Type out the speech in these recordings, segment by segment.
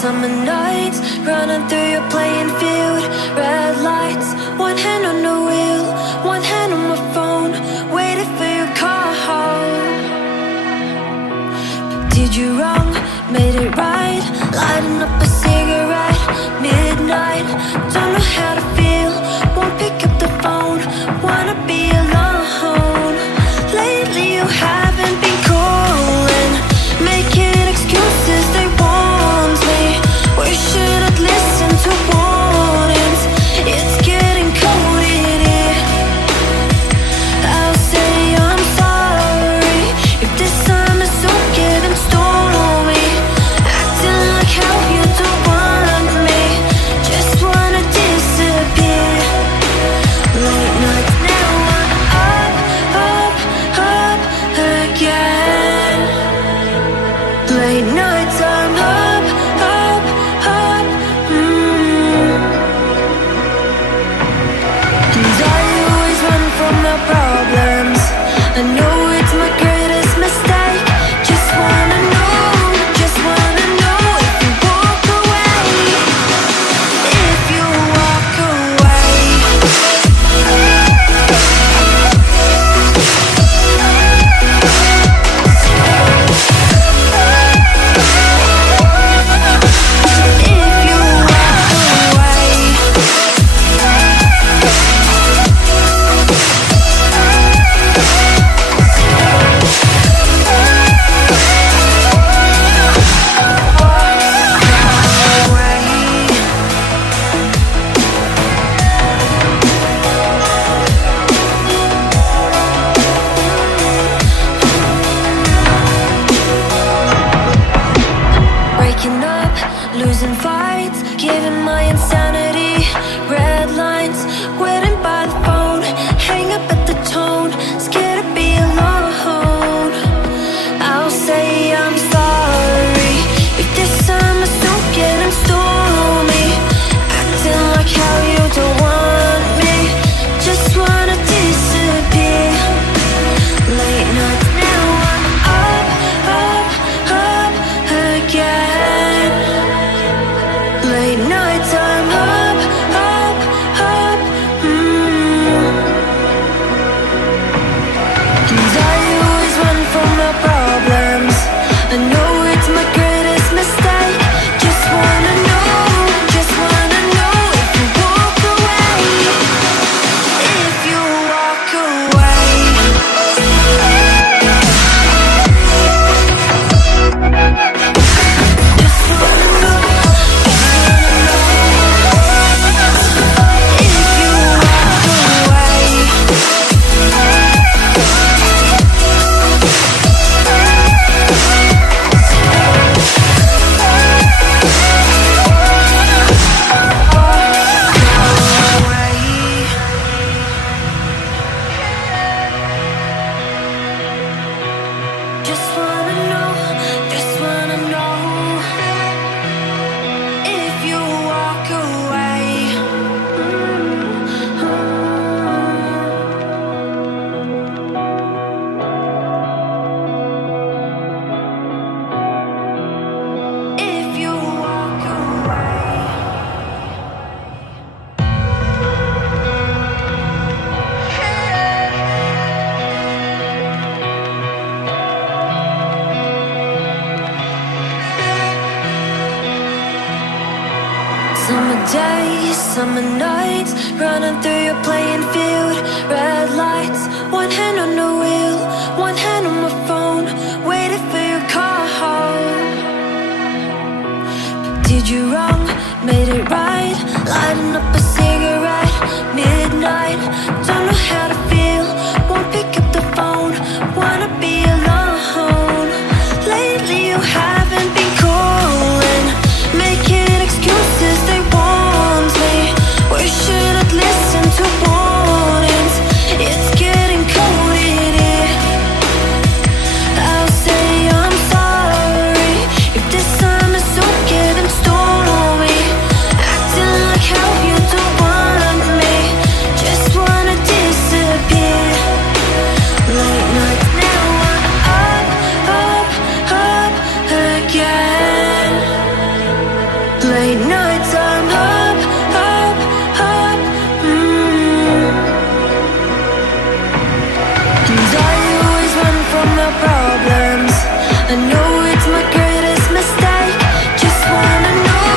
Summer nights, running through your playing field. Red lights, one hand on the wheel, one hand on my phone, waiting for your call home. Did you wrong? Made it right. Lighting up a cigarette, midnight. Don't know how to feel, won't pick up the phone. Wanna be alone. Lately you haven't been calling, making excuses they want me. Wish I'd listen to warnings. It's getting cold in here. I'll say I'm sorry if this time is so getting stormy. Acting like how you don't want me, just wanna disappear. Late nights now I'm up again. Late nights I'm up. And I always run from my problems. I know it's my greatest mistake. Just wanna know if you walk away. If you walk away. If you walk away. Breaking up, losing fights, giving my insanity. Red lines, waiting by the phone, hang up at the tone, scared to be alone. I'll say I'm sorry if this time is so getting stormy. Acting like how you don't want me, just wanna disappear. Late nights now I'm up again. Late nights I'm up. And I always run from my problems. I know it's my greatest mistake. Just wanna know if you walk away. If you walk away. Just wanna know if you walk away. Just wanna know if you walk away. If you walk away. Summer days, summer nights, running through your playing field. Red lights, one hand on the wheel, one hand on my phone, waiting for your call home. Did you wrong? Made it right. Lighting up a cigarette, midnight. Don't know how to feel, won't pick up the phone. Wanna be alone. Lately you haven't been calling, making excuses they want me. Wish I'd listen to warnings. It's getting cold in here. I'll say I'm sorry if this time is so getting stormy. Acting like how you don't want Late nights I'm up, up, up. And I always run from the problems. I know it's my greatest mistake. Just wanna know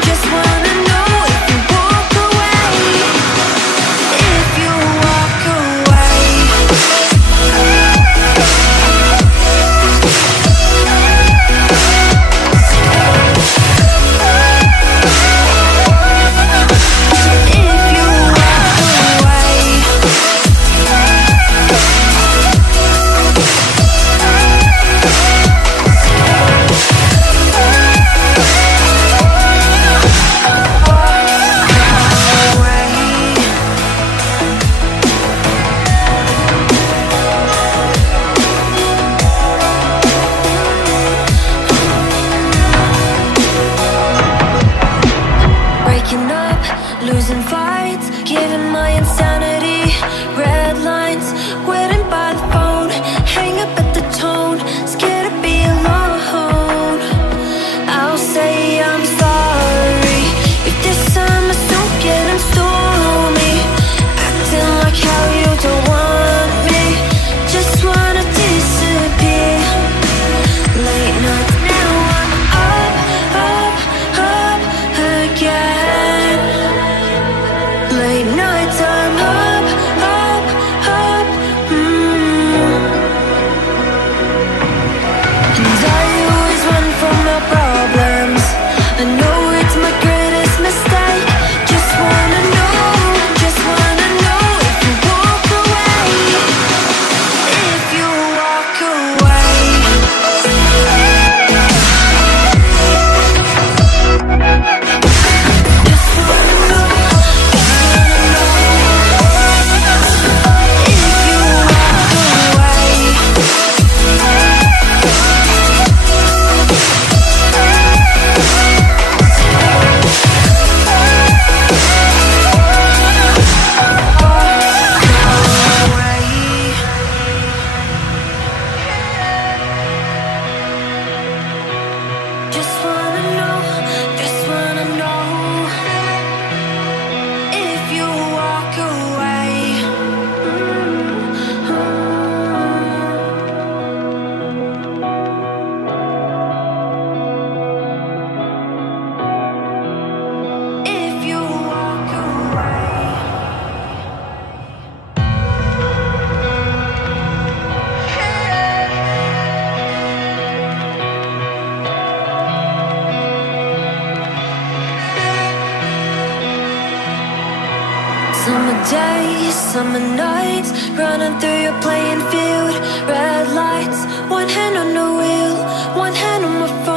if you walk away. If you walk away. Breaking up, losing fights, giving my insanity red lines, waiting by the phone, hang up at the tone, scared to be alone. I'll say I'm sorry if this time I don't get him stormy, acting like how you don't want me, just wanna disappear. Late nights now I'm up, up, up again. Late nights I'm up, up, up. And I always run from my problems. I know it's my greatest mistake. Just wanna know if you walk away. If you walk away. Just wanna know if you walk away. Just wanna know if you walk away. If you walk away. Summer days, summer nights, running through your playing field, red lights, one hand on the wheel, one hand on my phone.